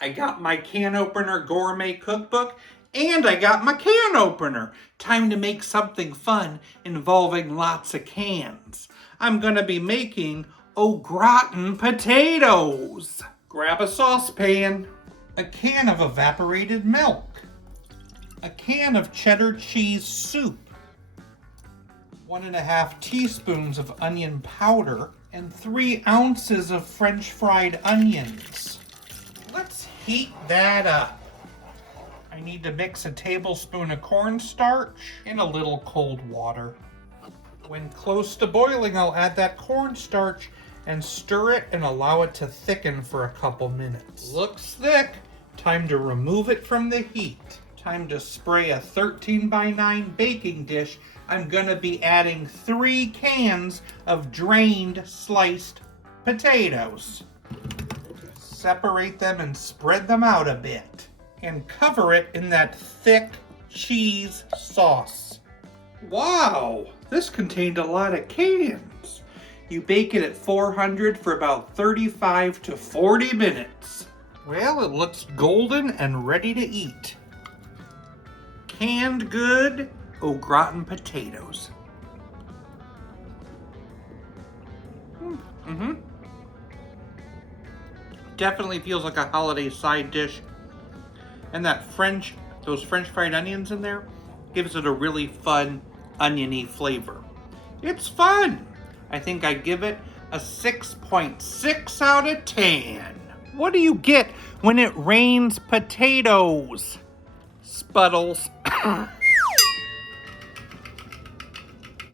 I got my can opener gourmet cookbook, and I got my can opener. Time to make something fun involving lots of cans. I'm gonna be making gratin potatoes. Grab a saucepan, a can of evaporated milk, a can of cheddar cheese soup, 1.5 teaspoons of onion powder, and 3 ounces of French fried onions. Let's heat that up. I need to mix a tablespoon of cornstarch in a little cold water. When close to boiling, I'll add that cornstarch and stir it and allow it to thicken for a couple minutes. Looks thick. Time to remove it from the heat. Time to spray a 13x9 baking dish. I'm gonna be adding 3 cans of drained sliced potatoes. Separate them and spread them out a bit. And cover it in that thick cheese sauce. Wow, this contained a lot of cans. You bake it at 400 for about 35 to 40 minutes. Well, it looks golden and ready to eat. Canned good au gratin potatoes. Definitely feels like a holiday side dish. And those French fried onions in there, gives it a really fun, oniony flavor. It's fun. I think I give it a 6.6 out of 10. What do you get when it rains potatoes? Spuddles.